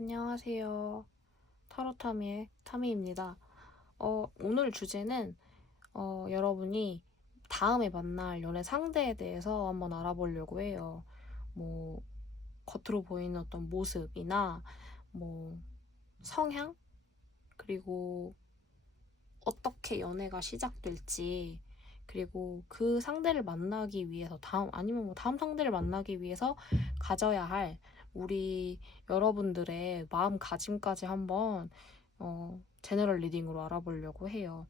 안녕하세요. 타로타미의 타미입니다. 오늘 주제는 여러분이 다음에 만날 연애 상대에 대해서 한번 알아보려고 해요. 뭐, 겉으로 보이는 어떤 모습이나, 뭐, 성향? 그리고 어떻게 연애가 시작될지, 그리고 그 상대를 만나기 위해서, 아니면 뭐 다음 상대를 만나기 위해서 가져야 할 우리 여러분들의 마음가짐까지 한번 제너럴 리딩으로 알아보려고 해요.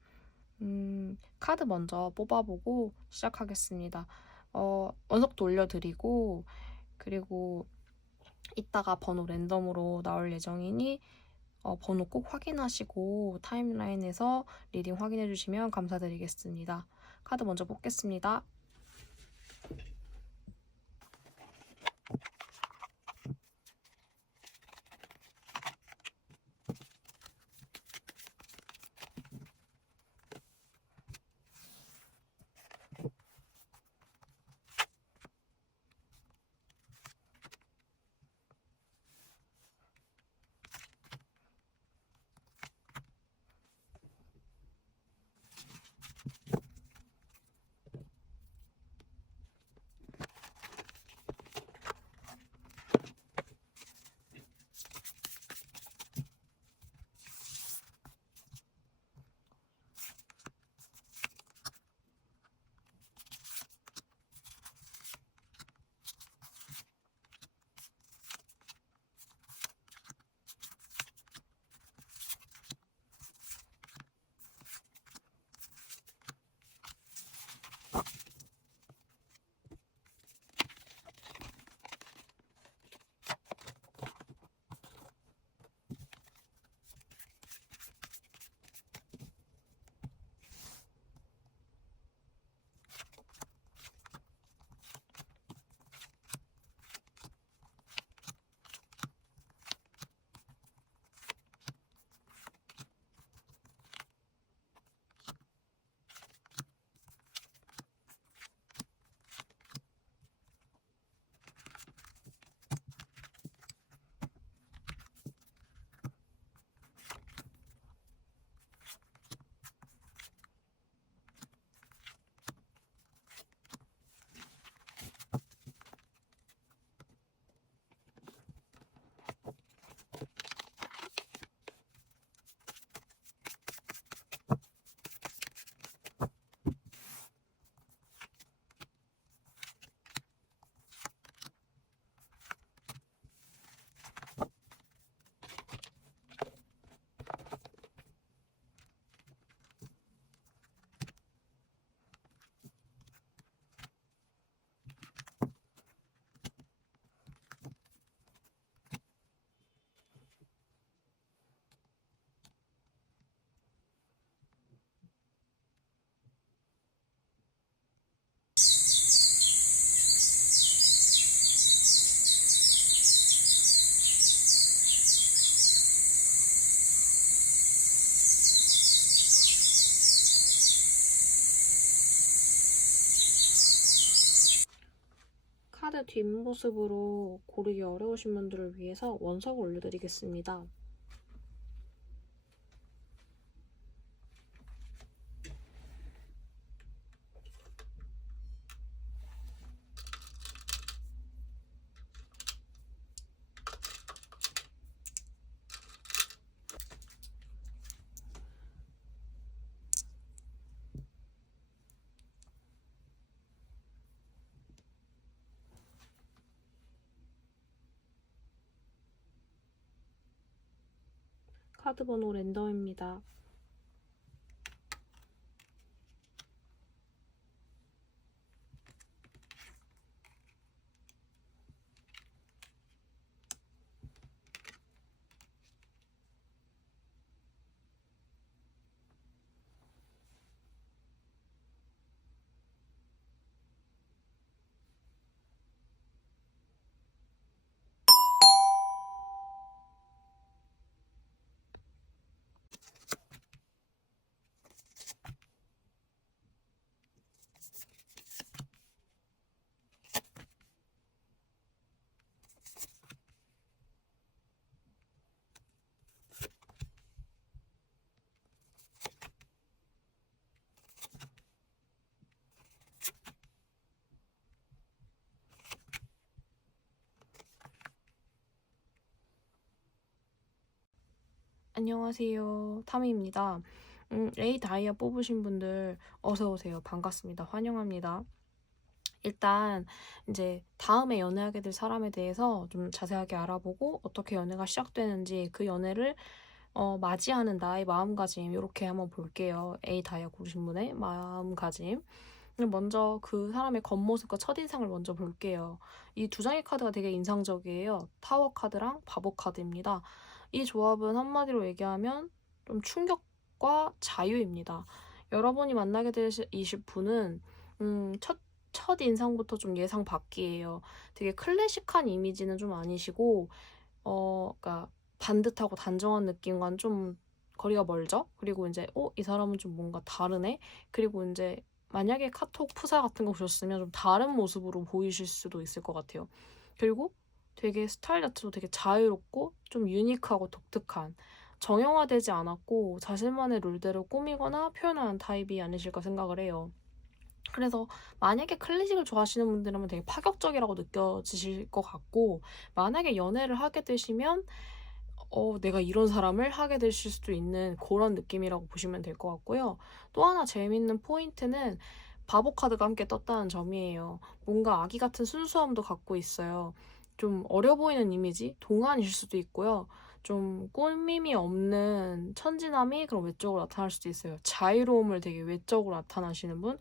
카드 먼저 뽑아보고 시작하겠습니다. 원석도 올려드리고, 그리고 이따가 번호 랜덤으로 나올 예정이니 번호 꼭 확인하시고 타임라인에서 리딩 확인해주시면 감사드리겠습니다. 카드 먼저 뽑겠습니다. 카드 뒷모습으로 고르기 어려우신 분들을 위해서 원석을 올려드리겠습니다. 카드 번호 랜덤입니다. 안녕하세요. 타미입니다. A 다이아 뽑으신 분들 어서오세요. 반갑습니다. 환영합니다. 일단 이제 다음에 연애하게 될 사람에 대해서 좀 자세하게 알아보고 어떻게 연애가 시작되는지 그 연애를 맞이하는 나의 마음가짐 이렇게 한번 볼게요. A 다이아 고르신 분의 마음가짐. 먼저 그 사람의 겉모습과 첫인상을 먼저 볼게요. 이 두 장의 카드가 되게 인상적이에요. 타워 카드랑 바보 카드입니다. 이 조합은 한마디로 얘기하면 좀 충격과 자유입니다. 여러분이 만나게 되실 분은 첫 인상부터 좀 예상 밖이에요. 되게 클래식한 이미지는 좀 아니시고 그러니까 반듯하고 단정한 느낌과는 좀 거리가 멀죠? 그리고 이제 이 사람은 좀 뭔가 다르네? 그리고 이제 만약에 카톡 프사 같은 거 보셨으면 좀 다른 모습으로 보이실 수도 있을 것 같아요. 그리고 되게 스타일 자체도 되게 자유롭고 좀 유니크하고 독특한 정형화되지 않았고 자신만의 룰대로 꾸미거나 표현하는 타입이 아니실까 생각을 해요. 그래서 만약에 클래식을 좋아하시는 분들은 되게 파격적이라고 느껴지실 것 같고 만약에 연애를 하게 되시면 내가 이런 사람을 하게 되실 수도 있는 그런 느낌이라고 보시면 될 것 같고요. 또 하나 재밌는 포인트는 바보 카드가 함께 떴다는 점이에요. 뭔가 아기 같은 순수함도 갖고 있어요. 좀 어려 보이는 이미지? 동안일 수도 있고요. 좀 꾸밈이 없는 천진함이 그런 외적으로 나타날 수도 있어요. 자유로움을 되게 외적으로 나타나시는 분?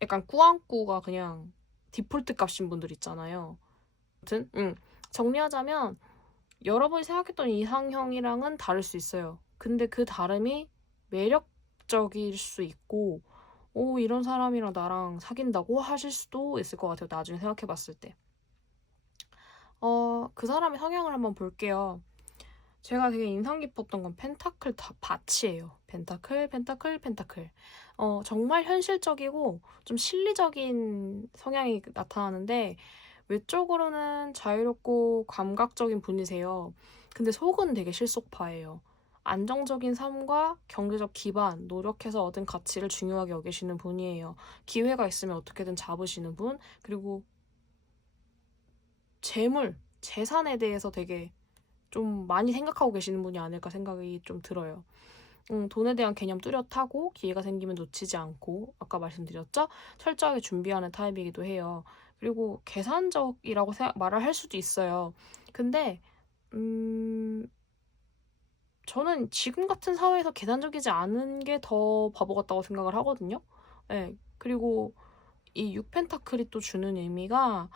약간 꾸안꾸가 그냥 디폴트 값인 분들 있잖아요. 아무튼 정리하자면 여러분이 생각했던 이상형이랑은 다를 수 있어요. 근데 그 다름이 매력적일 수 있고 이런 사람이랑 나랑 사귄다고 하실 수도 있을 것 같아요. 나중에 생각해봤을 때. 그 사람의 성향을 한번 볼게요. 제가 되게 인상 깊었던 건 펜타클 밭이에요. 펜타클, 펜타클, 펜타클. 정말 현실적이고 좀 실리적인 성향이 나타나는데 외적으로는 자유롭고 감각적인 분이세요. 근데 속은 되게 실속파예요. 안정적인 삶과 경제적 기반, 노력해서 얻은 가치를 중요하게 여기시는 분이에요. 기회가 있으면 어떻게든 잡으시는 분, 그리고 재산에 대해서 되게 좀 많이 생각하고 계시는 분이 아닐까 생각이 좀 들어요. 돈에 대한 개념 뚜렷하고 기회가 생기면 놓치지 않고 아까 말씀드렸죠? 철저하게 준비하는 타입이기도 해요. 그리고 계산적이라고 말을 할 수도 있어요. 근데 저는 지금 같은 사회에서 계산적이지 않은 게 더 바보 같다고 생각을 하거든요. 네, 그리고 이 6펜타클이 또 주는 의미가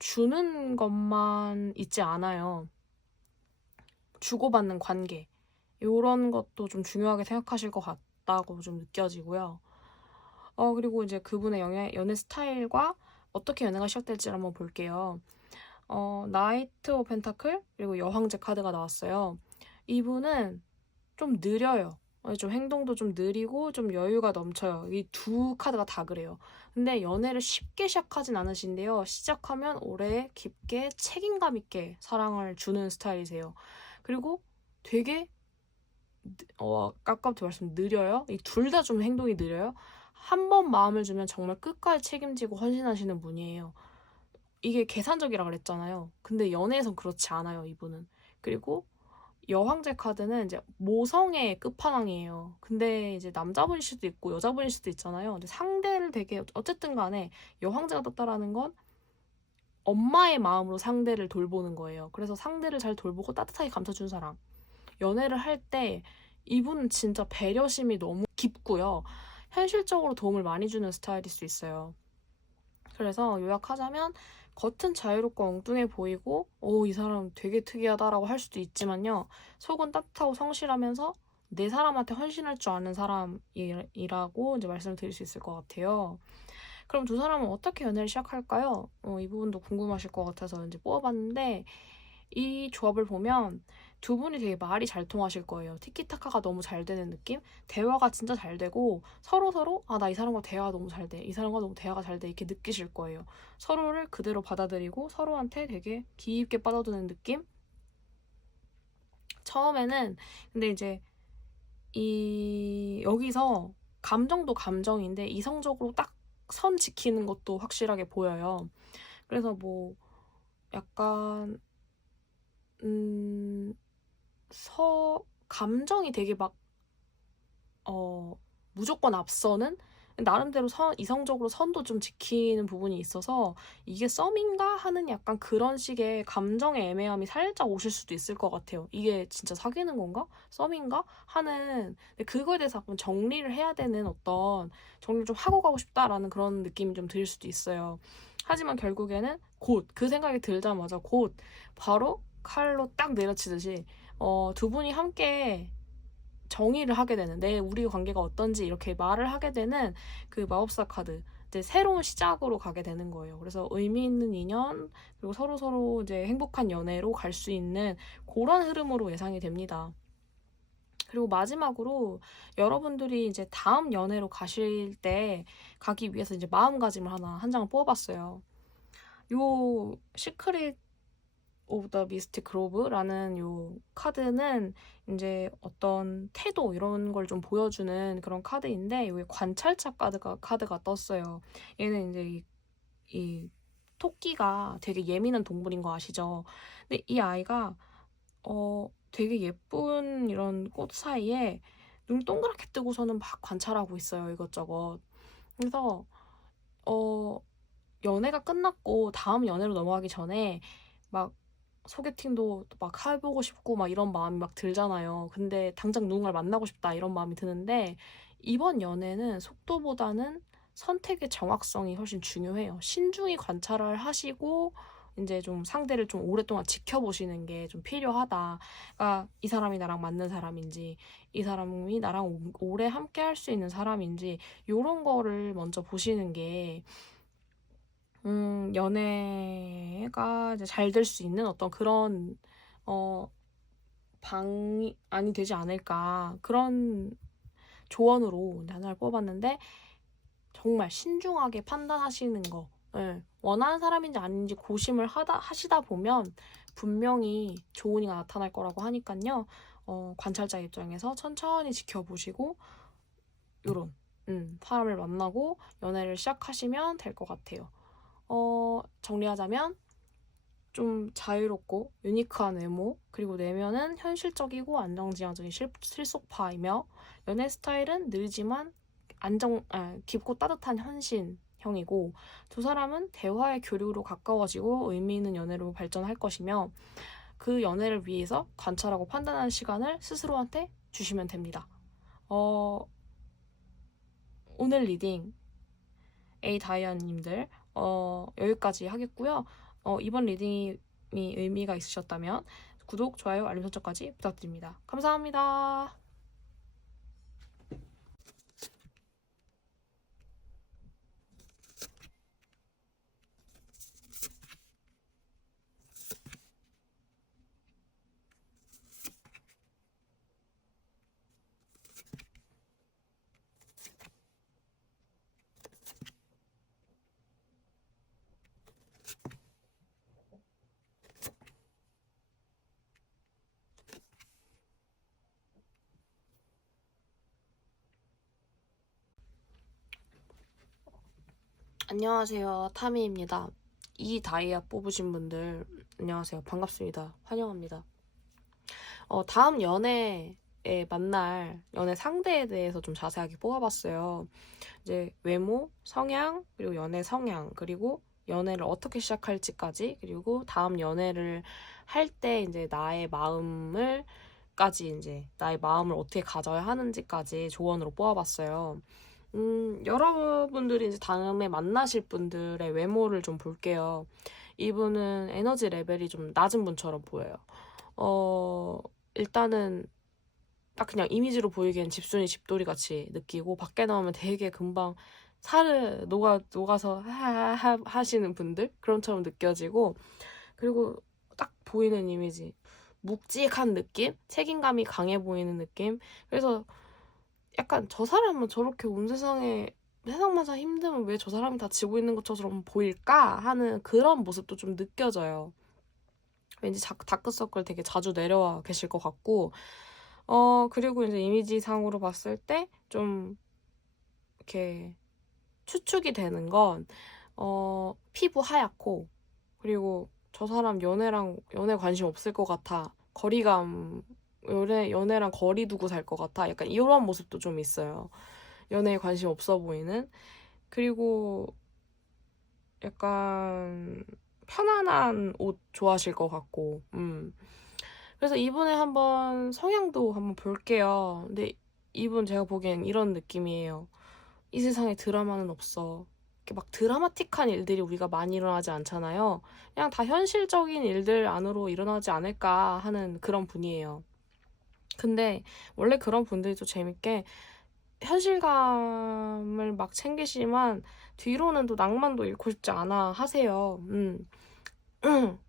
주는 것만 있지 않아요. 주고받는 관계. 이런 것도 좀 중요하게 생각하실 것 같다고 좀 느껴지고요. 그리고 이제 그분의 연애 스타일과 어떻게 연애가 시작될지를 한번 볼게요. 나이트 오브 펜타클 그리고 여황제 카드가 나왔어요. 이분은 좀 느려요. 좀 행동도 좀 느리고 좀 여유가 넘쳐요. 이 두 카드가 다 그래요. 근데 연애를 쉽게 시작하진 않으신데요. 시작하면 오래 깊게 책임감 있게 사랑을 주는 스타일이세요. 그리고 되게 아까부터 말씀 느려요. 이 둘 다 좀 행동이 느려요. 한 번 마음을 주면 정말 끝까지 책임지고 헌신하시는 분이에요. 이게 계산적이라 그랬잖아요. 근데 연애에선 그렇지 않아요, 이분은. 그리고 여황제 카드는 이제 모성의 끝판왕이에요. 근데 이제 남자분일 수도 있고 여자분일 수도 있잖아요. 근데 상대를 되게 어쨌든 간에 여황제가 떴다라는 건 엄마의 마음으로 상대를 돌보는 거예요. 그래서 상대를 잘 돌보고 따뜻하게 감춰준 사람. 연애를 할 때 이분은 진짜 배려심이 너무 깊고요. 현실적으로 도움을 많이 주는 스타일일 수 있어요. 그래서 요약하자면 겉은 자유롭고 엉뚱해 보이고 이 사람 되게 특이하다라고 할 수도 있지만요. 속은 따뜻하고 성실하면서 내 사람한테 헌신할 줄 아는 사람이라고 이제 말씀을 드릴 수 있을 것 같아요. 그럼 두 사람은 어떻게 연애를 시작할까요? 이 부분도 궁금하실 것 같아서 이제 뽑아봤는데 이 조합을 보면 두 분이 되게 말이 잘 통하실 거예요. 티키타카가 너무 잘 되는 느낌? 대화가 진짜 잘 되고 서로 나 이 사람과 대화가 너무 잘 돼. 이 사람과 너무 대화가 잘 돼. 이렇게 느끼실 거예요. 서로를 그대로 받아들이고 서로한테 되게 깊게 빠져드는 느낌? 처음에는 근데 이제 여기서 감정도 감정인데 이성적으로 딱 선 지키는 것도 확실하게 보여요. 그래서 뭐 약간 음, 감정이 되게 막, 무조건 앞서는 나름대로 이성적으로 선도 좀 지키는 부분이 있어서 이게 썸인가 하는 약간 그런 식의 감정의 애매함이 살짝 오실 수도 있을 것 같아요. 이게 진짜 사귀는 건가? 썸인가? 하는 근데 그거에 대해서 한번 정리를 해야 되는 정리를 좀 하고 가고 싶다라는 그런 느낌이 좀 들 수도 있어요. 하지만 결국에는 곧 그 생각이 들자마자 곧 바로 칼로 딱 내려치듯이 두 분이 함께 정의를 하게 되는 우리 관계가 어떤지 이렇게 말을 하게 되는 그 마법사 카드 이제 새로운 시작으로 가게 되는 거예요. 그래서 의미 있는 인연 그리고 서로 이제 행복한 연애로 갈 수 있는 그런 흐름으로 예상이 됩니다. 그리고 마지막으로 여러분들이 이제 다음 연애로 가기 위해서 이제 마음가짐을 한 장을 뽑아봤어요. 요 시크릿 오브 더 미스틱 그로브라는 요 카드는 이제 어떤 태도 이런 걸 좀 보여주는 그런 카드인데 여기 관찰자 카드가 떴어요. 얘는 이제 이 토끼가 되게 예민한 동물인 거 아시죠? 근데 이 아이가 되게 예쁜 이런 꽃 사이에 눈 동그랗게 뜨고서는 막 관찰하고 있어요, 이것저것. 그래서 어 연애가 끝났고 다음 연애로 넘어가기 전에 막 소개팅도 막 해보고 싶고 막 이런 마음이 막 들잖아요. 근데 당장 누군가를 만나고 싶다 이런 마음이 드는데 이번 연애는 속도보다는 선택의 정확성이 훨씬 중요해요. 신중히 관찰을 하시고 이제 좀 상대를 좀 오랫동안 지켜보시는 게 좀 필요하다. 그러니까 이 사람이 나랑 맞는 사람인지 이 사람이 나랑 오래 함께 할 수 있는 사람인지 이런 거를 먼저 보시는 게 연애가 이제 잘 될 수 있는 어떤 그런, 방안이 되지 않을까. 그런 조언으로 하나를 뽑았는데, 정말 신중하게 판단하시는 거. 예, 원하는 사람인지 아닌지 고심을 하시다 보면 분명히 좋은 이가 나타날 거라고 하니까요. 관찰자 입장에서 천천히 지켜보시고, 요런, 사람을 만나고 연애를 시작하시면 될 것 같아요. 정리하자면 좀 자유롭고 유니크한 외모, 그리고 내면은 현실적이고 안정지향적인 실속파이며 연애 스타일은 느리지만 깊고 따뜻한 현신형이고 두 사람은 대화의 교류로 가까워지고 의미 있는 연애로 발전할 것이며 그 연애를 위해서 관찰하고 판단하는 시간을 스스로한테 주시면 됩니다. 오늘 리딩 A 다이아님들 여기까지 하겠고요. 이번 리딩이 의미가 있으셨다면 구독, 좋아요, 알림 설정까지 부탁드립니다. 감사합니다. 안녕하세요. 타미입니다. 이 다이아 뽑으신 분들 안녕하세요. 반갑습니다. 환영합니다. 다음 연애에 만날 연애 상대에 대해서 좀 자세하게 뽑아봤어요. 이제 외모, 성향, 그리고 연애 성향, 그리고 연애를 어떻게 시작할지까지, 그리고 다음 연애를 할 때 이제 나의 마음을 어떻게 가져야 하는지까지 조언으로 뽑아봤어요. 여러분들이 이제 다음에 만나실 분들의 외모를 좀 볼게요. 이분은 에너지 레벨이 좀 낮은 분처럼 보여요. 일단은 딱 그냥 이미지로 보이기엔 집순이 집돌이 같이 느끼고 밖에 나오면 되게 금방 녹아서 하시는 분들 그런처럼 느껴지고, 그리고 딱 보이는 이미지 묵직한 느낌, 책임감이 강해 보이는 느낌. 그래서 약간 저 사람은 저렇게 온 세상마다 힘들면 왜 저 사람이 다 지고 있는 것처럼 보일까 하는 그런 모습도 좀 느껴져요. 왠지 다크서클 되게 자주 내려와 계실 것 같고, 그리고 이제 이미지상으로 봤을 때 좀 이렇게 추측이 되는 건, 피부 하얗고, 그리고 저 사람 연애 관심 없을 것 같아. 연애랑 거리 두고 살 것 같아. 약간 이런 모습도 좀 있어요. 연애에 관심 없어 보이는. 그리고 약간 편안한 옷 좋아하실 것 같고, 그래서 이분의 한번 성향도 한번 볼게요. 근데 이분 제가 보기엔 이런 느낌이에요. 이 세상에 드라마는 없어. 이렇게 막 드라마틱한 일들이 우리가 많이 일어나지 않잖아요. 그냥 다 현실적인 일들 안으로 일어나지 않을까 하는 그런 분이에요. 근데 원래 그런 분들이 또 재밌게 현실감을 막 챙기시지만 뒤로는 또 낭만도 잃고 싶지 않아 하세요.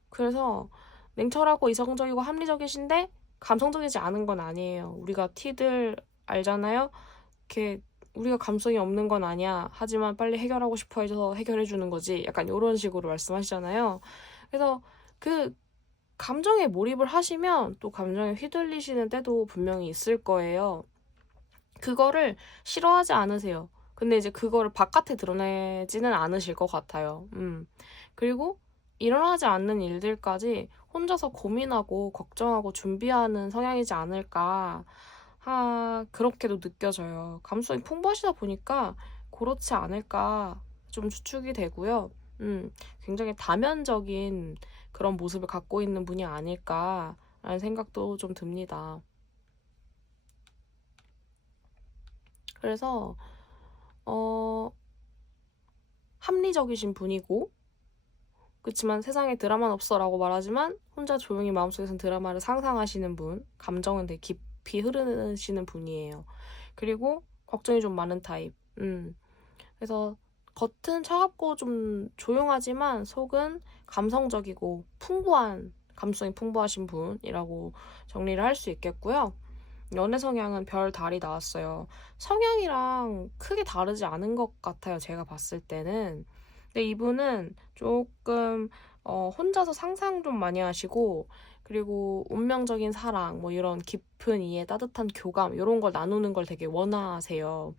그래서 냉철하고 이성적이고 합리적이신데 감성적이지 않은 건 아니에요. 우리가 티들 알잖아요. 이렇게 우리가 감성이 없는 건 아니야. 하지만 빨리 해결하고 싶어 해서 해결해 주는 거지. 약간 이런 식으로 말씀하시잖아요. 그래서 그 감정에 몰입을 하시면 또 감정에 휘둘리시는 때도 분명히 있을 거예요. 그거를 싫어하지 않으세요. 근데 이제 그거를 바깥에 드러내지는 않으실 것 같아요. 그리고 일어나지 않는 일들까지 혼자서 고민하고 걱정하고 준비하는 성향이지 않을까. 그렇게도 느껴져요. 감성이 풍부하시다 보니까 그렇지 않을까 좀 추측이 되고요. 굉장히 다면적인 그런 모습을 갖고 있는 분이 아닐까라는 생각도 좀 듭니다. 그래서 합리적이신 분이고 그렇지만 세상에 드라마는 없어라고 말하지만 혼자 조용히 마음속에선 드라마를 상상하시는 분, 감정은 되게 깊이 흐르시는 분이에요. 그리고 걱정이 좀 많은 타입. 그래서 겉은 차갑고 좀 조용하지만 속은 감성적이고 감성이 풍부하신 분이라고 정리를 할 수 있겠고요. 연애 성향은 별 달이 나왔어요. 성향이랑 크게 다르지 않은 것 같아요. 제가 봤을 때는. 근데 이분은 조금 혼자서 상상 좀 많이 하시고 그리고 운명적인 사랑 뭐 이런 깊은 이해, 따뜻한 교감 이런 걸 나누는 걸 되게 원하세요.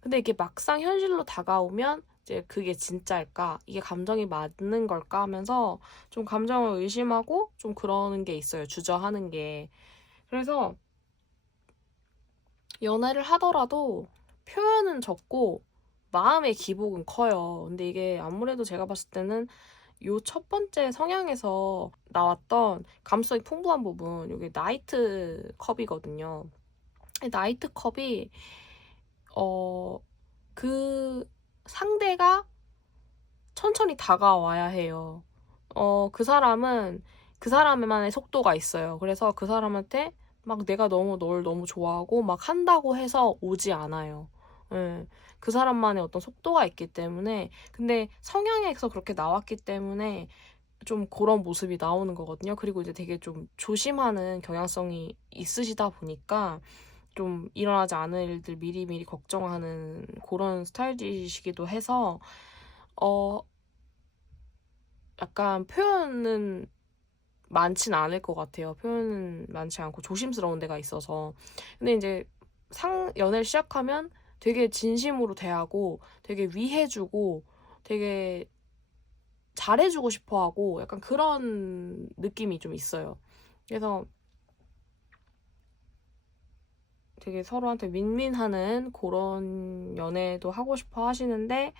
근데 이게 막상 현실로 다가오면 이제 그게 진짜일까? 이게 감정이 맞는 걸까? 하면서 좀 감정을 의심하고 좀 그러는 게 있어요. 주저하는 게. 그래서 연애를 하더라도 표현은 적고 마음의 기복은 커요. 근데 이게 아무래도 제가 봤을 때는 요 첫 번째 성향에서 나왔던 감성이 풍부한 부분, 이게 나이트 컵이거든요. 나이트 컵이 그 상대가 천천히 다가와야 해요. 그 사람은 그 사람만의 속도가 있어요. 그래서 그 사람한테 막 내가 널 너무 좋아하고 막 한다고 해서 오지 않아요. 예. 그 사람만의 어떤 속도가 있기 때문에 근데 성향에서 그렇게 나왔기 때문에 좀 그런 모습이 나오는 거거든요. 그리고 이제 되게 좀 조심하는 경향성이 있으시다 보니까 좀 일어나지 않을 일들 미리미리 걱정하는 그런 스타일이시기도 해서 어 약간 표현은 많진 않을 것 같아요. 표현은 많지 않고 조심스러운 데가 있어서. 근데 이제 연애를 시작하면 되게 진심으로 대하고 되게 위해주고 되게 잘해주고 싶어 하고 약간 그런 느낌이 좀 있어요. 그래서 되게 서로한테 윈윈하는 그런 연애도 하고 싶어 하시는데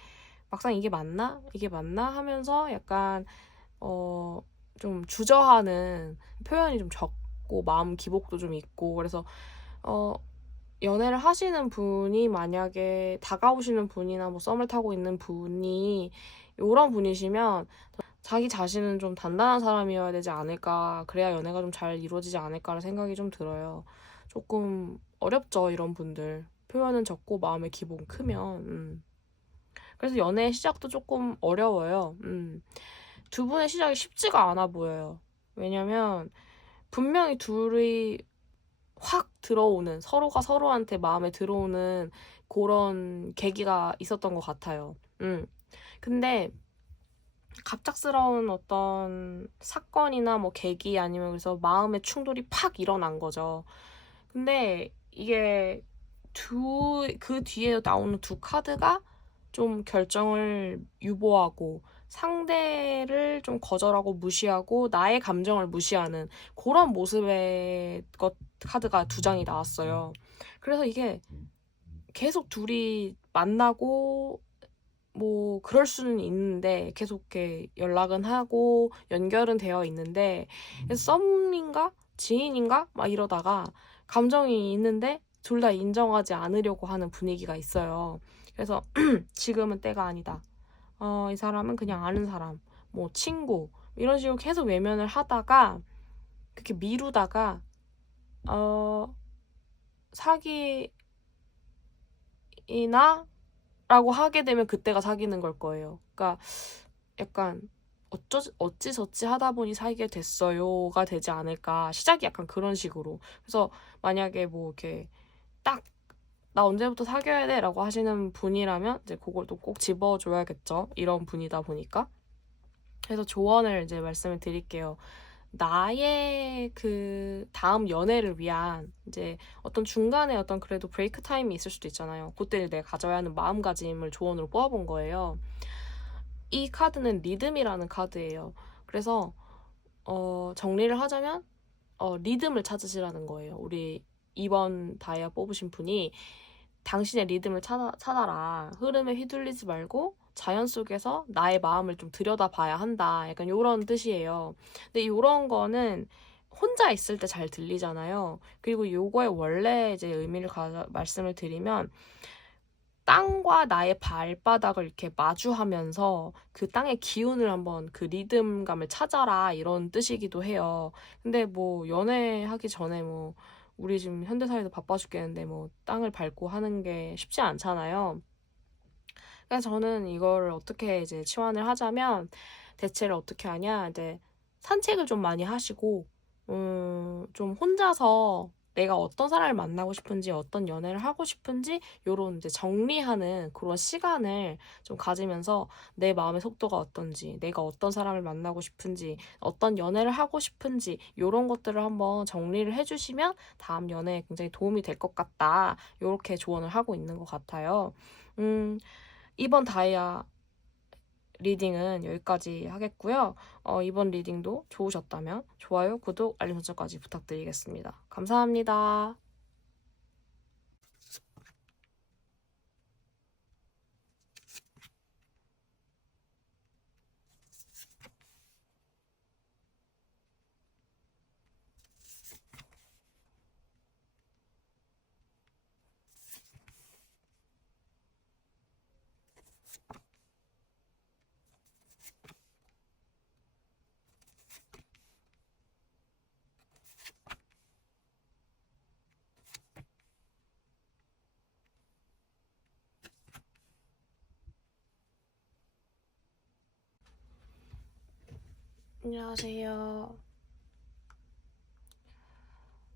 막상 이게 맞나? 이게 맞나? 하면서 약간 좀 주저하는 표현이 좀 적고 마음 기복도 좀 있고 그래서 어, 연애를 하시는 분이 만약에 다가오시는 분이나 뭐 썸을 타고 있는 분이 이런 분이시면 자기 자신은 좀 단단한 사람이어야 되지 않을까 그래야 연애가 좀 잘 이루어지지 않을까라는 생각이 좀 들어요. 조금 어렵죠 이런 분들 표현은 적고 마음의 기복은 크면 그래서 연애 시작도 조금 어려워요. 두 분의 시작이 쉽지가 않아 보여요. 왜냐면 분명히 둘이 확 들어오는 서로가 서로한테 마음에 들어오는 그런 계기가 있었던 것 같아요. 근데 갑작스러운 어떤 사건이나 뭐 계기 아니면 그래서 마음의 충돌이 팍 일어난 거죠. 근데 이게 그 뒤에 나오는 두 카드가 좀 결정을 유보하고 상대를 좀 거절하고 무시하고 나의 감정을 무시하는 그런 모습의 카드가 두 장이 나왔어요. 그래서 이게 계속 둘이 만나고 뭐 그럴 수는 있는데 계속 이렇게 연락은 하고 연결은 되어 있는데 썸인가 지인인가 막 이러다가 감정이 있는데 둘 다 인정하지 않으려고 하는 분위기가 있어요. 그래서 지금은 때가 아니다. 이 사람은 그냥 아는 사람, 뭐 친구 이런 식으로 계속 외면을 하다가 그렇게 미루다가 사귀나 라고 하게 되면 그때가 사귀는 걸 거예요. 그러니까 약간 어찌저찌 하다 보니 사귀게 됐어요가 되지 않을까. 시작이 약간 그런 식으로. 그래서 만약에 뭐 이렇게 딱 나 언제부터 사귀어야 돼? 라고 하시는 분이라면 이제 그걸 또 꼭 집어줘야겠죠. 이런 분이다 보니까. 그래서 조언을 이제 말씀을 드릴게요. 나의 그 다음 연애를 위한 이제 어떤 중간에 어떤 그래도 브레이크 타임이 있을 수도 있잖아요. 그때 내가 가져야 하는 마음가짐을 조언으로 뽑아본 거예요. 이 카드는 리듬이라는 카드예요. 그래서 정리를 하자면 리듬을 찾으시라는 거예요. 우리 이번 다이아 뽑으신 분이 당신의 리듬을 찾아라. 흐름에 휘둘리지 말고 자연 속에서 나의 마음을 좀 들여다봐야 한다. 약간 이런 뜻이에요. 근데 이런 거는 혼자 있을 때 잘 들리잖아요. 그리고 요거의 원래 이제 의미를 말씀을 드리면 땅과 나의 발바닥을 이렇게 마주하면서 그 땅의 기운을 한번 그 리듬감을 찾아라 이런 뜻이기도 해요. 근데 뭐 연애하기 전에 뭐 우리 지금 현대사회도 바빠 죽겠는데 뭐 땅을 밟고 하는 게 쉽지 않잖아요. 그래서 저는 이걸 어떻게 이제 치환을 하자면 대체를 어떻게 하냐 이제 산책을 좀 많이 하시고 좀 혼자서 내가 어떤 사람을 만나고 싶은지 어떤 연애를 하고 싶은지 요런 이제 정리하는 그런 시간을 좀 가지면서 내 마음의 속도가 어떤지 내가 어떤 사람을 만나고 싶은지 어떤 연애를 하고 싶은지 요런 것들을 한번 정리를 해주시면 다음 연애에 굉장히 도움이 될 것 같다 요렇게 조언을 하고 있는 것 같아요. 이번 다이아 리딩은 여기까지 하겠고요. 이번 리딩도 좋으셨다면 좋아요, 구독, 알림 설정까지 부탁드리겠습니다. 감사합니다. 안녕하세요.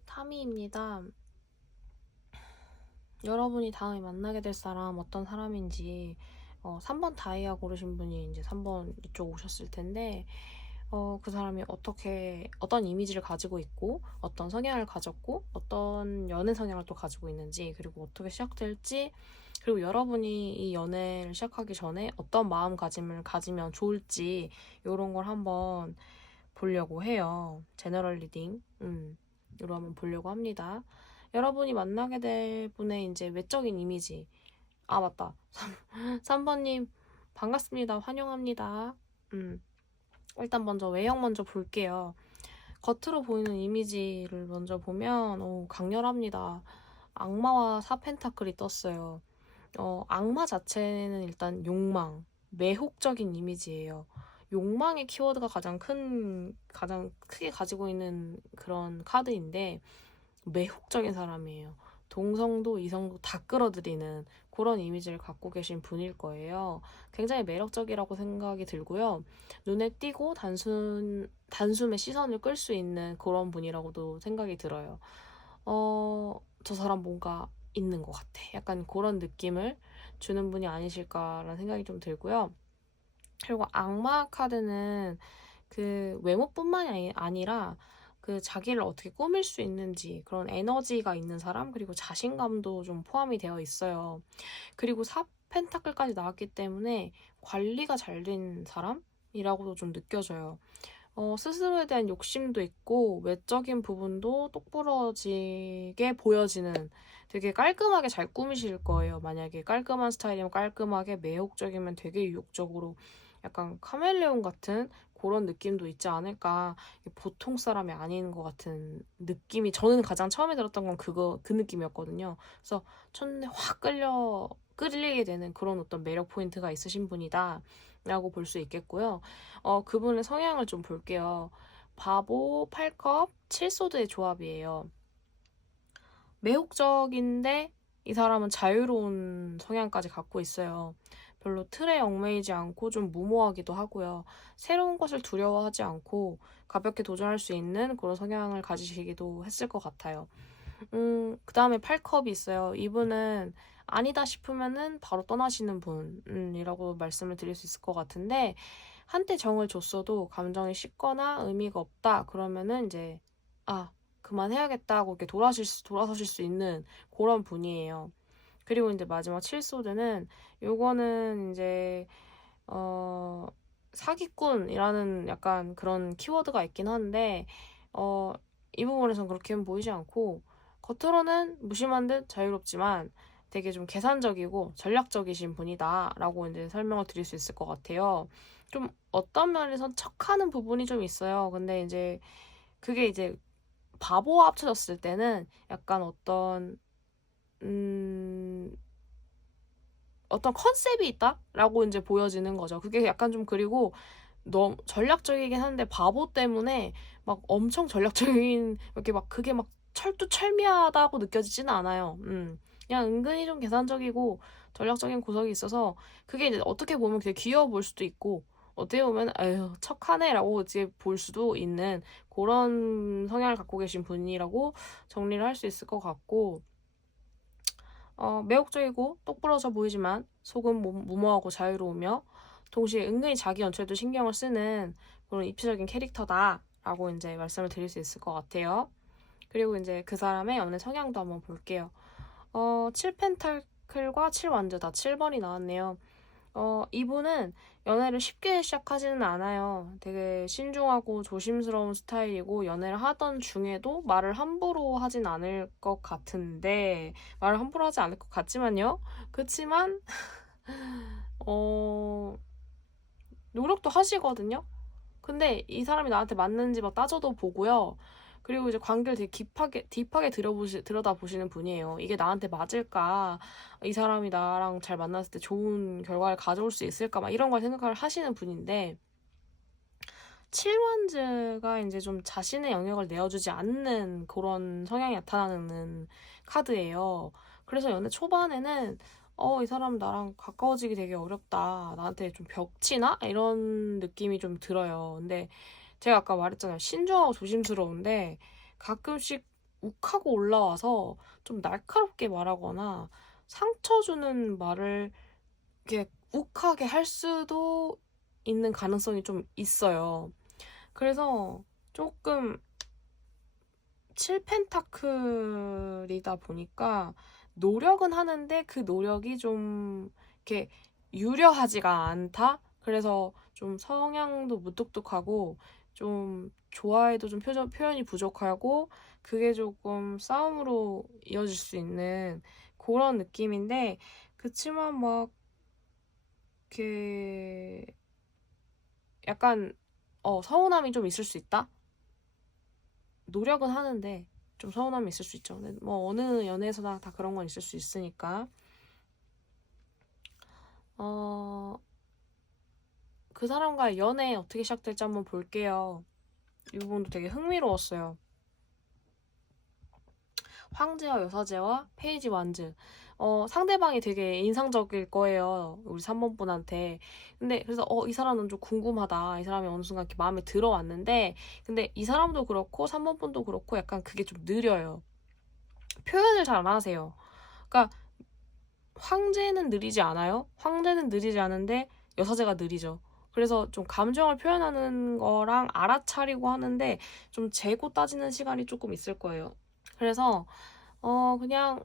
타미입니다. 여러분이 다음에 만나게 될 사람 어떤 사람인지 3번 다이아 고르신 분이 이제 3번 이쪽 오셨을 텐데 그 사람이 어떤 이미지를 가지고 있고 어떤 성향을 가졌고 어떤 연애 성향을 또 가지고 있는지 그리고 어떻게 시작될지 그리고 여러분이 이 연애를 시작하기 전에 어떤 마음가짐을 가지면 좋을지 이런 걸 한번 보려고 해요. 제너럴 리딩 이로 한번 보려고 합니다. 여러분이 만나게 될 분의 이제 외적인 이미지. 아, 맞다. 3번님, 반갑습니다. 환영합니다. 일단 먼저 외형 먼저 볼게요. 겉으로 보이는 이미지를 먼저 보면, 강렬합니다. 악마와 사펜타클이 떴어요. 악마 자체는 일단 욕망, 매혹적인 이미지예요. 욕망의 키워드가 가장 크게 가지고 있는 그런 카드인데, 매혹적인 사람이에요. 동성도 이성도 다 끌어들이는 그런 이미지를 갖고 계신 분일 거예요. 굉장히 매력적이라고 생각이 들고요. 눈에 띄고 단숨에 시선을 끌 수 있는 그런 분이라고도 생각이 들어요. 저 사람 뭔가 있는 것 같아. 약간 그런 느낌을 주는 분이 아니실까라는 생각이 좀 들고요. 그리고 악마 카드는 그 외모뿐만이 아니라 그 자기를 어떻게 꾸밀 수 있는지 그런 에너지가 있는 사람 그리고 자신감도 좀 포함이 되어 있어요. 그리고 4펜타클까지 나왔기 때문에 관리가 잘 된 사람이라고도 좀 느껴져요. 스스로에 대한 욕심도 있고 외적인 부분도 똑부러지게 보여지는 되게 깔끔하게 잘 꾸미실 거예요. 만약에 깔끔한 스타일이면 깔끔하게, 매혹적이면 되게 유혹적으로 약간 카멜레온 같은 그런 느낌도 있지 않을까. 보통 사람이 아닌 것 같은 느낌이 저는 가장 처음에 들었던 건 그 느낌이었거든요. 그래서 첫눈에 확 끌리게 되는 그런 어떤 매력 포인트가 있으신 분이다 라고 볼 수 있겠고요. 그분의 성향을 좀 볼게요. 바보, 팔컵, 칠소드의 조합이에요. 매혹적인데 이 사람은 자유로운 성향까지 갖고 있어요. 별로 틀에 얽매이지 않고 좀 무모하기도 하고요. 새로운 것을 두려워하지 않고 가볍게 도전할 수 있는 그런 성향을 가지시기도 했을 것 같아요. 그 다음에 팔컵이 있어요. 이분은 아니다 싶으면은 바로 떠나시는 분이라고 말씀을 드릴 수 있을 것 같은데, 한때 정을 줬어도 감정이 식거나 의미가 없다 그러면은 이제 그만해야겠다고 이렇게 돌아서실 수 있는 그런 분이에요. 그리고 이제 마지막 칠소드는 요거는 이제 사기꾼이라는 약간 그런 키워드가 있긴 한데 이 부분에선 그렇게는 보이지 않고 겉으로는 무심한 듯 자유롭지만 되게 좀 계산적이고 전략적이신 분이다라고 이제 설명을 드릴 수 있을 것 같아요. 좀 어떤 면에선 척하는 부분이 좀 있어요. 근데 이제 그게 이제 바보와 합쳐졌을 때는 약간 어떤 컨셉이 있다라고 이제 보여지는 거죠. 그게 약간 좀 그리고 너무 전략적이긴 한데 바보 때문에 막 엄청 전략적인 이렇게 막 그게 막 철두철미하다고 느껴지지는 않아요. 그냥 은근히 좀 계산적이고 전략적인 구석이 있어서 그게 이제 어떻게 보면 되게 귀여워 보일 수도 있고 어떻게 보면 아유 척하네라고 이제 볼 수도 있는 그런 성향을 갖고 계신 분이라고 정리를 할 수 있을 것 같고 매혹적이고 똑부러져 보이지만 속은 무모하고 자유로우며 동시에 은근히 자기 연출도 신경을 쓰는 그런 입체적인 캐릭터다라고 이제 말씀을 드릴 수 있을 것 같아요. 그리고 이제 그 사람의 연애 성향도 한번 볼게요. 7펜타클과 7완즈 다 7번이 나왔네요. 이분은 연애를 쉽게 시작하지는 않아요. 되게 신중하고 조심스러운 스타일이고 연애를 하던 중에도 말을 함부로 하진 않을 것 같은데 말을 함부로 하지 않을 것 같지만요. 그렇지만 노력도 하시거든요. 근데 이 사람이 나한테 맞는지 막 따져도 보고요. 그리고 이제 관계를 되게 딥하게 들여다보시는 분이에요. 이게 나한테 맞을까? 이 사람이 나랑 잘 만났을 때 좋은 결과를 가져올 수 있을까? 막 이런 걸 생각을 하시는 분인데, 칠원즈가 이제 좀 자신의 영역을 내어주지 않는 그런 성향이 나타나는 카드예요. 그래서 연애 초반에는 이 사람 나랑 가까워지기 되게 어렵다. 나한테 좀 벽치나? 이런 느낌이 좀 들어요. 근데 제가 아까 말했잖아요. 신중하고 조심스러운데 가끔씩 욱하고 올라와서 좀 날카롭게 말하거나 상처 주는 말을 이렇게 욱하게 할 수도 있는 가능성이 좀 있어요. 그래서 조금 7펜타클이다 보니까 노력은 하는데 그 노력이 좀 이렇게 유려하지가 않다? 그래서 좀 성향도 무뚝뚝하고 좀 좋아해도 좀 표현이 부족하고 그게 조금 싸움으로 이어질 수 있는 그런 느낌인데 그치만 막 이렇게 약간 서운함이 좀 있을 수 있다? 노력은 하는데 좀 서운함이 있을 수 있죠. 근데 뭐 어느 연애에서나 다 그런 건 있을 수 있으니까. 그 사람과의 연애 어떻게 시작될지 한번 볼게요. 이 부분도 되게 흥미로웠어요. 황제와 여사제와 페이지 완즈. 상대방이 되게 인상적일 거예요. 우리 3번 분한테. 근데 그래서 이 사람은 좀 궁금하다. 이 사람이 어느 순간 이렇게 마음에 들어왔는데 근데 이 사람도 그렇고 3번 분도 그렇고 약간 그게 좀 느려요. 표현을 잘 안 하세요. 그러니까 황제는 느리지 않아요. 황제는 느리지 않은데 여사제가 느리죠. 그래서 좀 감정을 표현하는 거랑 알아차리고 하는데 좀 재고 따지는 시간이 조금 있을 거예요. 그래서 그냥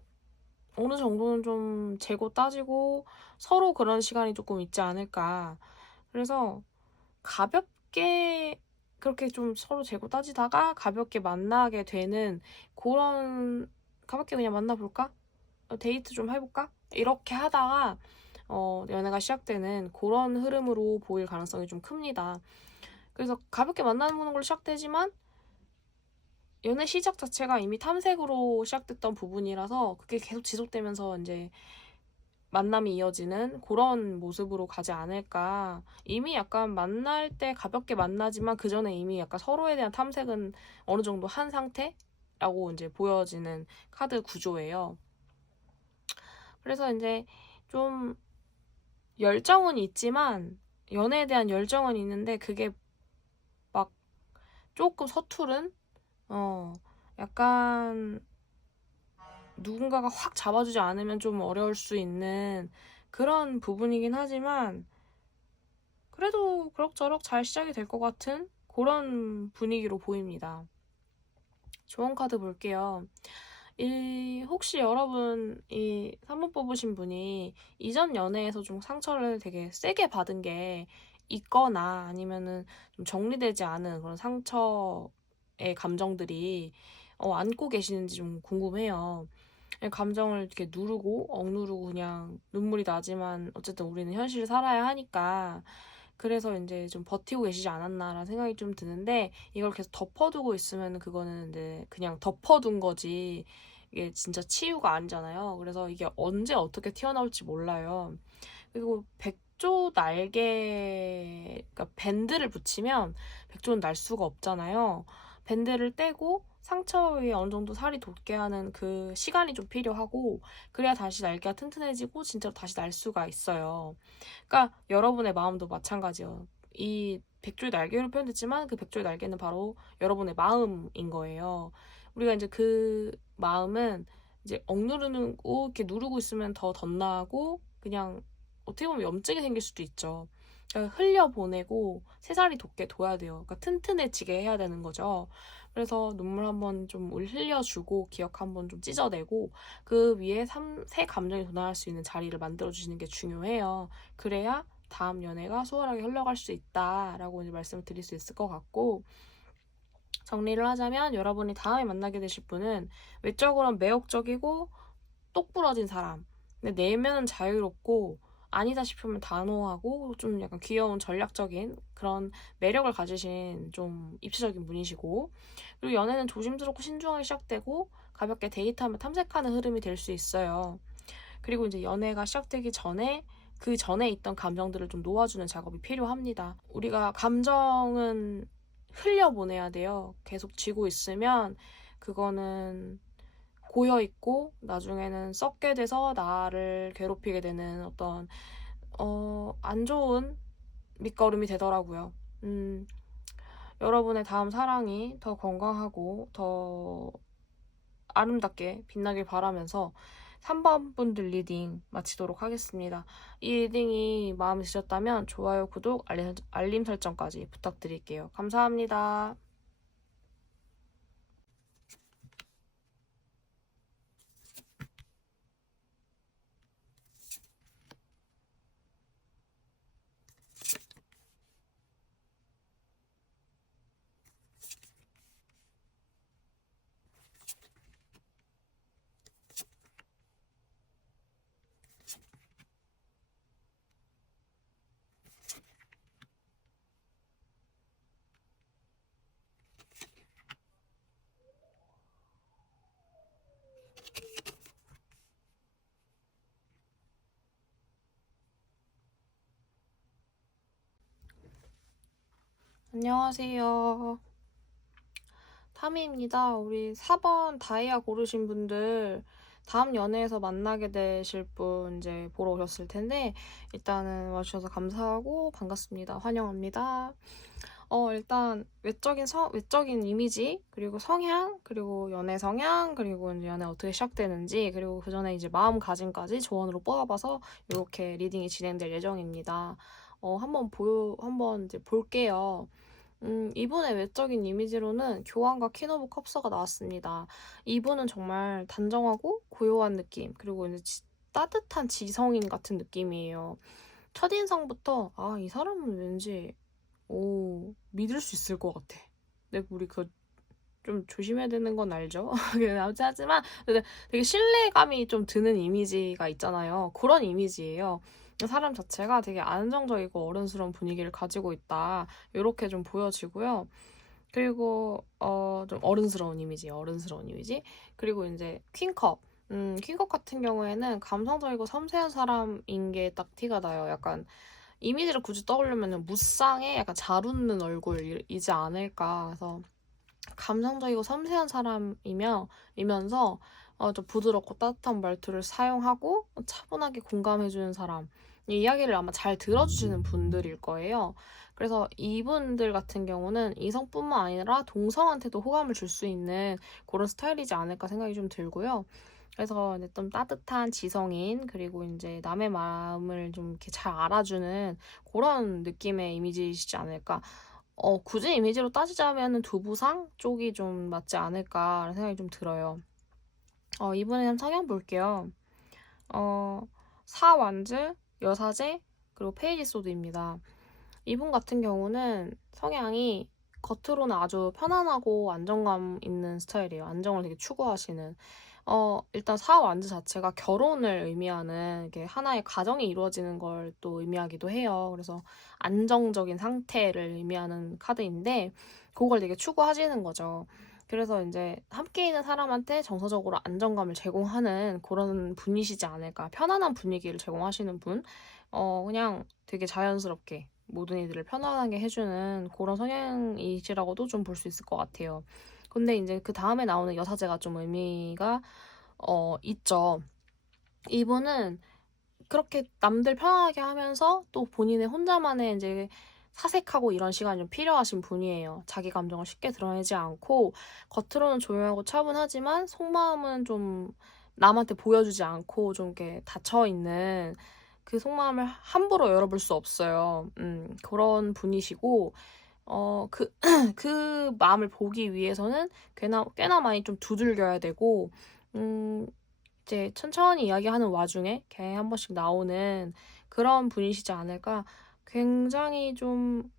어느 정도는 좀 재고 따지고 서로 그런 시간이 조금 있지 않을까. 그래서 가볍게 그렇게 좀 서로 재고 따지다가 가볍게 만나게 되는 그런, 가볍게 그냥 만나볼까? 데이트 좀 해볼까? 이렇게 하다가 연애가 시작되는 그런 흐름으로 보일 가능성이 좀 큽니다. 그래서 가볍게 만나는 걸로 시작되지만 연애 시작 자체가 이미 탐색으로 시작됐던 부분이라서 그게 계속 지속되면서 이제 만남이 이어지는 그런 모습으로 가지 않을까. 이미 약간 만날 때 가볍게 만나지만 그 전에 이미 약간 서로에 대한 탐색은 어느 정도 한 상태라고 이제 보여지는 카드 구조예요. 그래서 이제 좀 열정은 있지만, 연애에 대한 열정은 있는데 그게 막 조금 서투른, 약간 누군가가 확 잡아주지 않으면 좀 어려울 수 있는 그런 부분이긴 하지만, 그래도 그럭저럭 잘 시작이 될 것 같은 그런 분위기로 보입니다. 좋은 카드 볼게요. 혹시 여러분 이 3번 뽑으신 분이 이전 연애에서 좀 상처를 되게 세게 받은 게 있거나 아니면은 좀 정리되지 않은 그런 상처의 감정들이 안고 계시는지 좀 궁금해요. 감정을 이렇게 누르고 억누르고 그냥 눈물이 나지만 어쨌든 우리는 현실을 살아야 하니까 그래서 이제 좀 버티고 계시지 않았나라는 생각이 좀 드는데, 이걸 계속 덮어두고 있으면 그거는 이제 그냥 덮어둔 거지 이게 진짜 치유가 아니잖아요. 그래서 이게 언제 어떻게 튀어나올지 몰라요. 그리고 백조 날개, 그러니까 밴드를 붙이면 백조는 날 수가 없잖아요. 밴드를 떼고 상처에 어느 정도 살이 돋게 하는 그 시간이 좀 필요하고, 그래야 다시 날개가 튼튼해지고 진짜로 다시 날 수가 있어요. 그러니까 여러분의 마음도 마찬가지예요. 이 백조의 날개로 표현됐지만 그 백조의 날개는 바로 여러분의 마음인 거예요. 우리가 이제 그 마음은 이제 억누르고 이렇게 누르고 있으면 더 덧나고 그냥 어떻게 보면 염증이 생길 수도 있죠. 그러니까 흘려보내고 새살이 돋게 둬야 돼요. 그러니까 튼튼해지게 해야 되는 거죠. 그래서 눈물 한번 좀 흘려주고 기억 한번 좀 찢어내고 그 위에 새 감정이 돋아날 수 있는 자리를 만들어주시는 게 중요해요. 그래야 다음 연애가 수월하게 흘러갈 수 있다라고 이제 말씀을 드릴 수 있을 것 같고, 정리를 하자면 여러분이 다음에 만나게 되실 분은 외적으로는 매혹적이고 똑부러진 사람, 근데 내면은 자유롭고 아니다 싶으면 단호하고 좀 약간 귀여운 전략적인 그런 매력을 가지신 좀 입체적인 분이시고, 그리고 연애는 조심스럽고 신중하게 시작되고 가볍게 데이트하며 탐색하는 흐름이 될 수 있어요. 그리고 이제 연애가 시작되기 전에 그 전에 있던 감정들을 좀 놓아주는 작업이 필요합니다. 우리가 감정은 흘려보내야 돼요. 계속 쥐고 있으면 그거는 고여 있고 나중에는 썩게 돼서 나를 괴롭히게 되는 어떤 안 좋은 밑거름이 되더라고요. 여러분의 다음 사랑이 더 건강하고 더 아름답게 빛나길 바라면서 3번 분들 리딩 마치도록 하겠습니다. 이 리딩이 마음에 드셨다면 좋아요, 구독, 알림 설정까지 부탁드릴게요. 감사합니다. 안녕하세요. 타미입니다. 우리 4번 다이아 고르신 분들 다음 연애에서 만나게 되실 분 이제 보러 오셨을 텐데, 일단은 와주셔서 감사하고 반갑습니다. 환영합니다. 일단 외적인 이미지, 그리고 성향, 그리고 연애 성향, 그리고 이제 연애 어떻게 시작되는지, 그리고 그 전에 이제 마음가짐까지 조언으로 뽑아봐서 이렇게 리딩이 진행될 예정입니다. 한번 이제 볼게요. 이분의 외적인 이미지로는 교황과 퀸 오브 컵스가 나왔습니다. 이분은 정말 단정하고 고요한 느낌, 그리고 이제 따뜻한 지성인 같은 느낌이에요. 첫인상부터 이 사람은 왠지 믿을 수 있을 것 같아. 근데 우리 좀 조심해야 되는 건 알죠? 아무튼 하지만 되게 신뢰감이 좀 드는 이미지가 있잖아요. 그런 이미지예요. 사람 자체가 되게 안정적이고 어른스러운 분위기를 가지고 있다. 이렇게 좀 보여지고요. 그리고 좀 어른스러운 이미지, 어른스러운 이미지. 그리고 이제 퀸컵. 퀸컵 같은 경우에는 감성적이고 섬세한 사람인 게 딱 티가 나요. 약간 이미지를 굳이 떠올리면 무쌍의 약간 잘 웃는 얼굴이지 않을까. 그래서 감성적이고 섬세한 사람이면서 좀 부드럽고 따뜻한 말투를 사용하고 차분하게 공감해주는 사람. 이 이야기를 아마 잘 들어주시는 분들일 거예요. 그래서 이분들 같은 경우는 이성뿐만 아니라 동성한테도 호감을 줄 수 있는 그런 스타일이지 않을까 생각이 좀 들고요. 그래서 이제 좀 따뜻한 지성인, 그리고 이제 남의 마음을 좀 이렇게 잘 알아주는 그런 느낌의 이미지이시지 않을까. 굳이 이미지로 따지자면 두부상 쪽이 좀 맞지 않을까라는 생각이 좀 들어요. 이번에는 성향 볼게요. 사완즈, 여사제, 그리고 페이지 소드입니다. 이분 같은 경우는 성향이 겉으로는 아주 편안하고 안정감 있는 스타일이에요. 안정을 되게 추구하시는. 일단 사완즈 자체가 결혼을 의미하는 게 하나의 가정이 이루어지는 걸 또 의미하기도 해요. 그래서 안정적인 상태를 의미하는 카드인데 그걸 되게 추구하시는 거죠. 그래서 이제 함께 있는 사람한테 정서적으로 안정감을 제공하는 그런 분이시지 않을까. 편안한 분위기를 제공하시는 분. 그냥 되게 자연스럽게 모든 일들을 편안하게 해주는 그런 성향이시라고도 좀 볼 수 있을 것 같아요. 근데 이제 그 다음에 나오는 여사제가 좀 의미가 있죠. 이분은 그렇게 남들 편하게 하면서 또 본인의 혼자만의 이제 사색하고 이런 시간이 좀 필요하신 분이에요. 자기 감정을 쉽게 드러내지 않고 겉으로는 조용하고 차분하지만 속마음은 좀 남한테 보여주지 않고 좀 이렇게 닫혀 있는 그 속마음을 함부로 열어볼 수 없어요. 그런 분이시고 그 마음을 보기 위해서는 꽤나 많이 좀 두들겨야 되고 이제 천천히 이야기하는 와중에 걔 한 번씩 나오는 그런 분이시지 않을까. 굉장히 좀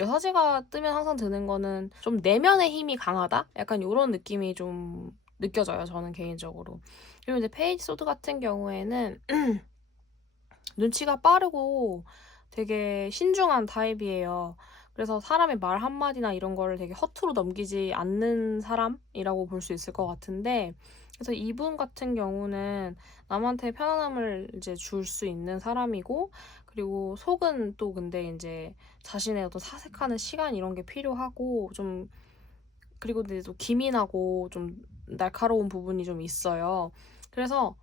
여사제가 뜨면 항상 드는 거는 좀 내면의 힘이 강하다? 약간 이런 느낌이 좀 느껴져요, 저는 개인적으로. 그리고 이제 페이지 소드 같은 경우에는 눈치가 빠르고 되게 신중한 타입이에요. 그래서 사람의 말 한마디나 이런 거를 되게 허투루 넘기지 않는 사람이라고 볼 수 있을 것 같은데, 그래서 이분 같은 경우는 남한테 편안함을 이제 줄 수 있는 사람이고, 그리고 속은 또 근데 이제 자신의 어떤 사색하는 시간 이런 게 필요하고 좀, 그리고 근데 또 기민하고 좀 날카로운 부분이 좀 있어요. 그래서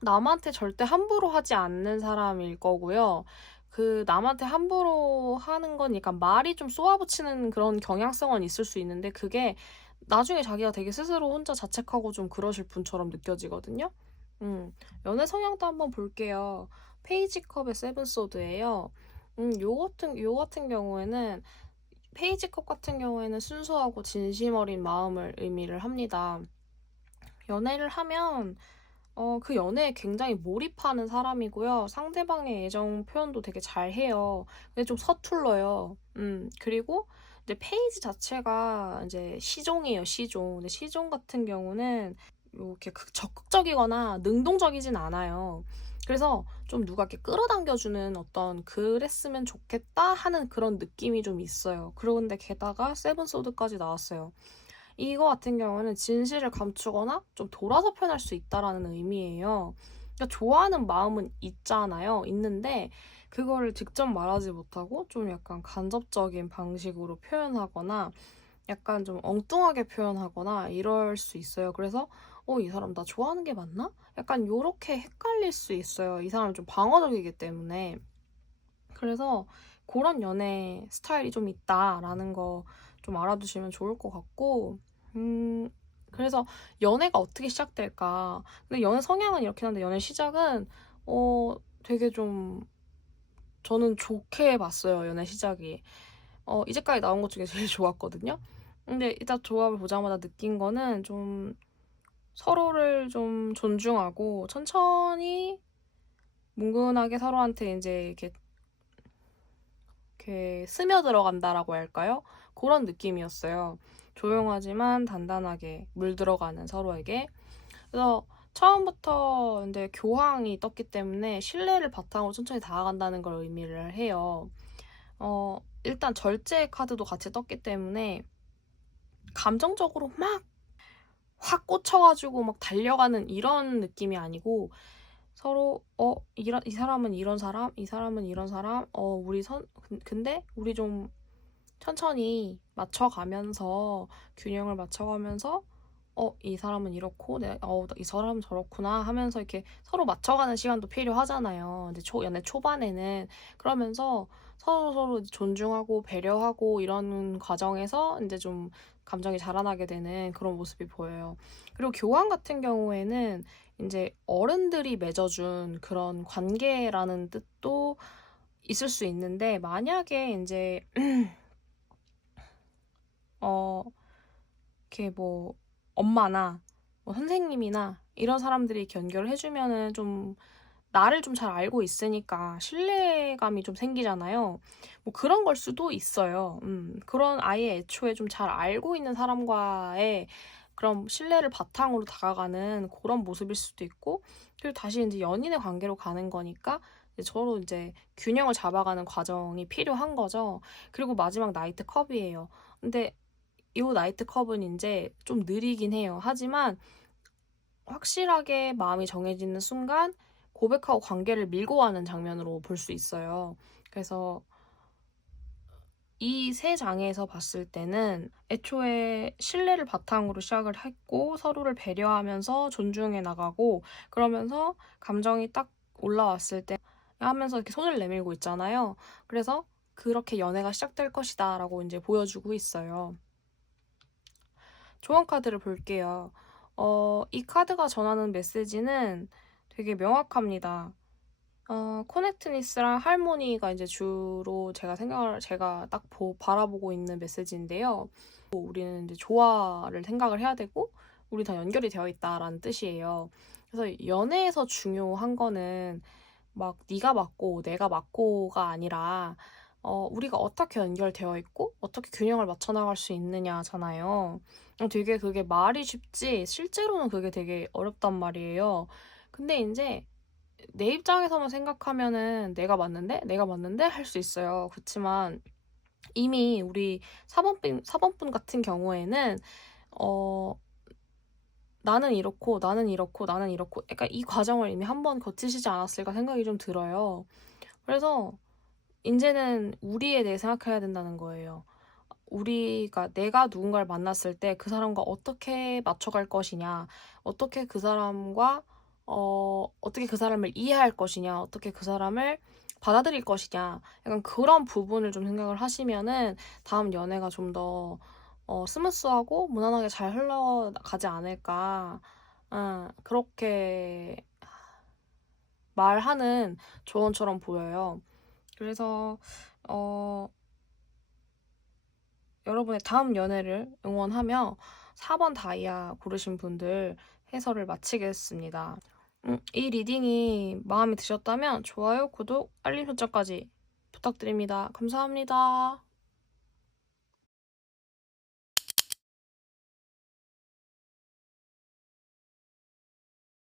남한테 절대 함부로 하지 않는 사람일 거고요. 그 남한테 함부로 하는 건 약간 말이 좀 쏘아붙이는 그런 경향성은 있을 수 있는데 그게 나중에 자기가 되게 스스로 혼자 자책하고 좀 그러실 분처럼 느껴지거든요. 연애 성향도 한번 볼게요. 페이지 컵의 세븐 소드예요. 요 같은 경우에는 페이지 컵 같은 경우에는 순수하고 진심 어린 마음을 의미를 합니다. 연애를 하면 그 연애에 굉장히 몰입하는 사람이고요. 상대방의 애정 표현도 되게 잘해요. 근데 좀 서툴러요. 그리고 이제 페이지 자체가 이제 시종이에요, 시종. 근데 시종 같은 경우는 이렇게 적극적이거나 능동적이진 않아요. 그래서 좀 누가 이렇게 끌어당겨주는 어떤 그랬으면 좋겠다 하는 그런 느낌이 좀 있어요. 그런데 게다가 세븐 소드까지 나왔어요. 이거 같은 경우는 진실을 감추거나 좀 돌아서 표현할 수 있다라는 의미예요. 그러니까 좋아하는 마음은 있잖아요. 있는데 그거를 직접 말하지 못하고 좀 약간 간접적인 방식으로 표현하거나 약간 좀 엉뚱하게 표현하거나 이럴 수 있어요. 그래서 이 사람 나 좋아하는 게 맞나? 약간 요렇게 헷갈릴 수 있어요. 이 사람이 좀 방어적이기 때문에. 그래서 그런 연애 스타일이 좀 있다라는 거 좀 알아두시면 좋을 것 같고, 그래서 연애가 어떻게 시작될까? 근데 연애 성향은 이렇긴 한데 연애 시작은 되게 좀 저는 좋게 봤어요. 연애 시작이. 이제까지 나온 것 중에 제일 좋았거든요. 근데 일단 조합을 보자마자 느낀 거는 좀 서로를 좀 존중하고 천천히 뭉근하게 서로한테 이제 이렇게 스며들어간다라고 할까요? 그런 느낌이었어요. 조용하지만 단단하게 물들어가는 서로에게. 그래서 처음부터 이제 교황이 떴기 때문에 신뢰를 바탕으로 천천히 다가간다는 걸 의미를 해요. 일단 절제 카드도 같이 떴기 때문에 감정적으로 막 확 꽂혀가지고 막 달려가는 이런 느낌이 아니고 서로 이 사람은 이런 사람, 이 사람은 이런 사람, 근데 우리 좀 천천히 맞춰가면서 균형을 맞춰가면서 이 사람은 이렇고 이 사람은 저렇구나 하면서 이렇게 서로 맞춰가는 시간도 필요하잖아요. 근데 연애 초반에는 그러면서 서로 존중하고 배려하고 이런 과정에서 이제 좀 감정이 자라나게 되는 그런 모습이 보여요. 그리고 교환 같은 경우에는 이제 어른들이 맺어준 그런 관계라는 뜻도 있을 수 있는데 만약에 이제 이렇게 뭐 엄마나 뭐 선생님이나 이런 사람들이 이렇게 연결을 해주면은 좀 나를 좀 잘 알고 있으니까 신뢰감이 좀 생기잖아요. 뭐 그런 걸 수도 있어요. 그런 아예 애초에 좀 잘 알고 있는 사람과의 그런 신뢰를 바탕으로 다가가는 그런 모습일 수도 있고, 그리고 다시 이제 연인의 관계로 가는 거니까 이제 서로 이제 균형을 잡아가는 과정이 필요한 거죠. 그리고 마지막 나이트 컵이에요. 근데 이 나이트 컵은 이제 좀 느리긴 해요. 하지만 확실하게 마음이 정해지는 순간 고백하고 관계를 밀고 가는 장면으로 볼 수 있어요. 그래서 이 세 장에서 봤을 때는 애초에 신뢰를 바탕으로 시작을 했고 서로를 배려하면서 존중해 나가고 그러면서 감정이 딱 올라왔을 때 하면서 이렇게 손을 내밀고 있잖아요. 그래서 그렇게 연애가 시작될 것이다 라고 이제 보여주고 있어요. 조언 카드를 볼게요. 이 카드가 전하는 메시지는 되게 명확합니다. 코넥트니스랑 할모니가 이제 주로 제가 딱 바라보고 있는 메시지인데요. 우리는 이제 조화를 생각을 해야 되고, 우리 다 연결이 되어 있다라는 뜻이에요. 그래서 연애에서 중요한 거는 막 네가 맞고 내가 맞고가 아니라, 우리가 어떻게 연결되어 있고, 어떻게 균형을 맞춰 나갈 수 있느냐잖아요. 되게 그게 말이 쉽지, 실제로는 그게 되게 어렵단 말이에요. 근데 이제 내 입장에서만 생각하면은 내가 맞는데 할 수 있어요. 그렇지만 이미 우리 사번분 같은 경우에는 어 나는 이렇고 나는 이렇고 나는 이렇고 약간 이 과정을 이미 한 번 거치시지 않았을까 생각이 좀 들어요. 그래서 이제는 우리에 대해 생각해야 된다는 거예요. 내가 누군가를 만났을 때 그 사람과 어떻게 맞춰갈 것이냐, 어떻게 그 사람과, 어떻게 그 사람을 이해할 것이냐, 어떻게 그 사람을 받아들일 것이냐, 약간 그런 부분을 좀 생각을 하시면은 다음 연애가 좀 더, 스무스하고 무난하게 잘 흘러가지 않을까, 그렇게 말하는 조언처럼 보여요. 그래서, 어, 여러분의 다음 연애를 응원하며 4번 다이아 고르신 분들 해설을 마치겠습니다. 이 리딩이 마음에 드셨다면 좋아요, 구독, 알림 설정까지 부탁드립니다. 감사합니다.